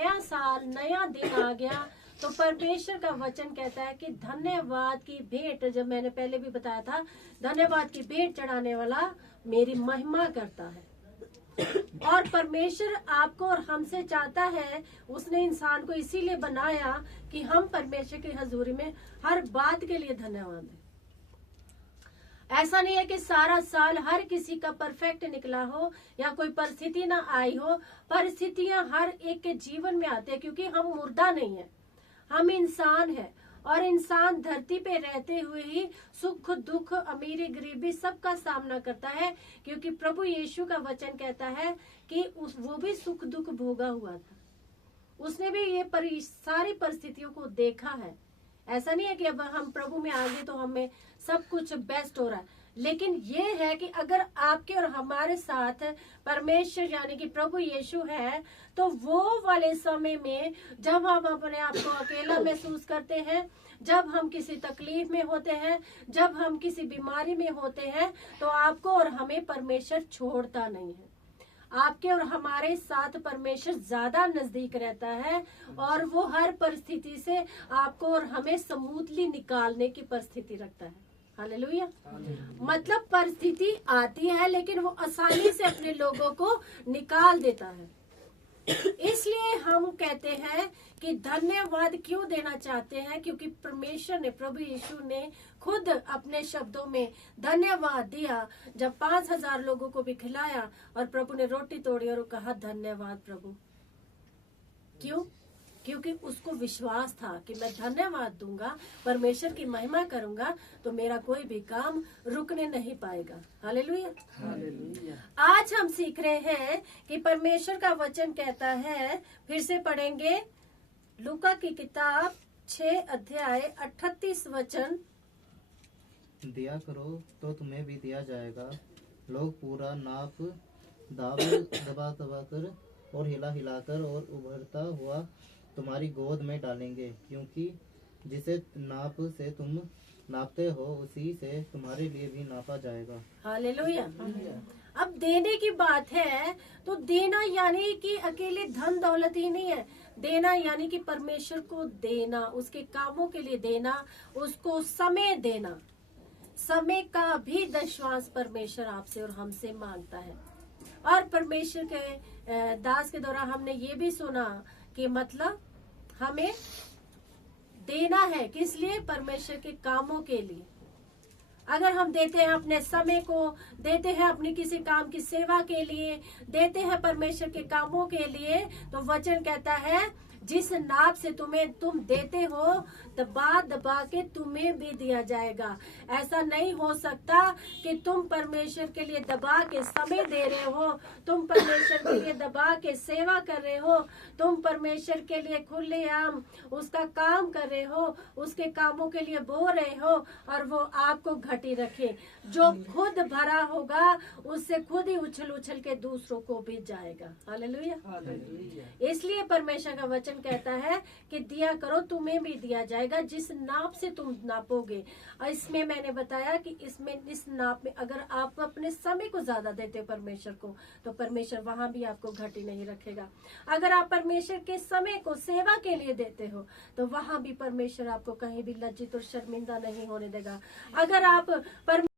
नया साल नया दिन आ गया तो परमेश्वर का वचन कहता है कि धन्यवाद की भेंट, जब मैंने पहले भी बताया था, धन्यवाद की भेंट चढ़ाने वाला मेरी महिमा करता है। और परमेश्वर आपको और हमसे चाहता है, उसने इंसान को इसीलिए बनाया कि हम परमेश्वर की हजूरी में हर बात के लिए धन्यवाद दें। ऐसा नहीं है कि सारा साल हर किसी का परफेक्ट निकला हो या कोई परिस्थिति ना आई हो। परिस्थितियां हर एक के जीवन में आती है, क्योंकि हम मुर्दा नहीं है, हम इंसान है। और इंसान धरती पे रहते हुए ही सुख दुख अमीरी गरीबी सबका सामना करता है, क्योंकि प्रभु यीशु का वचन कहता है कि वो भी सुख दुख भोगा हुआ था। उसने भी ये सारी परिस्थितियों को देखा है। ऐसा नहीं है कि अब हम प्रभु में आ गए तो हमें सब कुछ बेस्ट हो रहा है, लेकिन ये है कि अगर आपके और हमारे साथ परमेश्वर यानी कि प्रभु यीशु है, तो वो वाले समय में जब हम अपने आप को अकेला महसूस करते हैं, जब हम किसी तकलीफ में होते हैं, जब हम किसी बीमारी में होते हैं, तो आपको और हमें परमेश्वर छोड़ता नहीं है। आपके और हमारे साथ परमेश्वर ज्यादा नजदीक रहता है और वो हर परिस्थिति से आपको और हमें स्मूथली निकालने की परिस्थिति रखता है। हालेलुया। मतलब परिस्थिति आती है लेकिन वो आसानी से अपने लोगों को निकाल देता है। इसलिए हम कहते हैं कि धन्यवाद क्यों देना चाहते हैं, क्योंकि परमेश्वर ने, प्रभु यीशु ने खुद अपने शब्दों में धन्यवाद दिया जब 5000 लोगों को भी खिलाया और प्रभु ने रोटी तोड़ी और कहा धन्यवाद प्रभु। क्यों? क्योंकि उसको विश्वास था कि मैं धन्यवाद दूंगा, परमेश्वर की महिमा करूंगा तो मेरा कोई भी काम रुकने नहीं पाएगा। हालेलुया। आज हम सीख रहे हैं कि परमेश्वर का वचन कहता है, फिर से पढ़ेंगे, लूका की किताब 6 अध्याय 38 वचन। दिया करो तो तुम्हें भी दिया जाएगा, लोग पूरा नाप दाब दबा दबा कर और हिला हिलाकर और उभरता हुआ तुम्हारी गोद में डालेंगे, क्योंकि जिसे नाप से तुम नापते हो उसी से तुम्हारे लिए भी नापा जाएगा। हालेलुया। अब देने की बात है तो देना यानी कि अकेले धन दौलत ही नहीं है। देना यानी कि परमेश्वर को देना, उसके कामों के लिए देना, उसको समय देना। समय का भी दशवांश परमेश्वर आपसे और हमसे मांगता है। और परमेश्वर के दास के द्वारा हमने ये भी सुना कि मतलब हमें देना है, किस लिए? परमेश्वर के कामों के लिए। अगर हम देते हैं अपने समय को, देते हैं अपनी किसी काम की सेवा के लिए, देते हैं परमेश्वर के कामों के लिए, तो वचन कहता है जिस नाप से तुम देते हो दबा दबा के तुम्हें भी दिया जाएगा। ऐसा नहीं हो सकता कि तुम परमेश्वर के लिए दबा के समय दे रहे हो, तुम परमेश्वर के लिए दबा के सेवा कर रहे हो, तुम परमेश्वर के लिए खुलेआम उसका काम कर रहे हो, उसके कामों के लिए बो रहे हो और वो आपको घटी रखे। जो खुद भरा होगा उससे खुद ही उछल उछल के दूसरों को भी जाएगा। हालेलुया। इसलिए परमेश्वर का वचन कहता है कि दिया करो तुम्हें भी दिया जाएगा, जिस नाप से तुम नापोगे। और इसमें मैंने बताया कि इस नाप में अगर आप अपने समय को ज्यादा देते हो परमेश्वर को, तो परमेश्वर वहां भी आपको घटी नहीं रखेगा। अगर आप परमेश्वर के समय को सेवा के लिए देते हो तो वहां भी परमेश्वर आपको कहीं भी लज्जित और शर्मिंदा नहीं होने देगा। अगर आप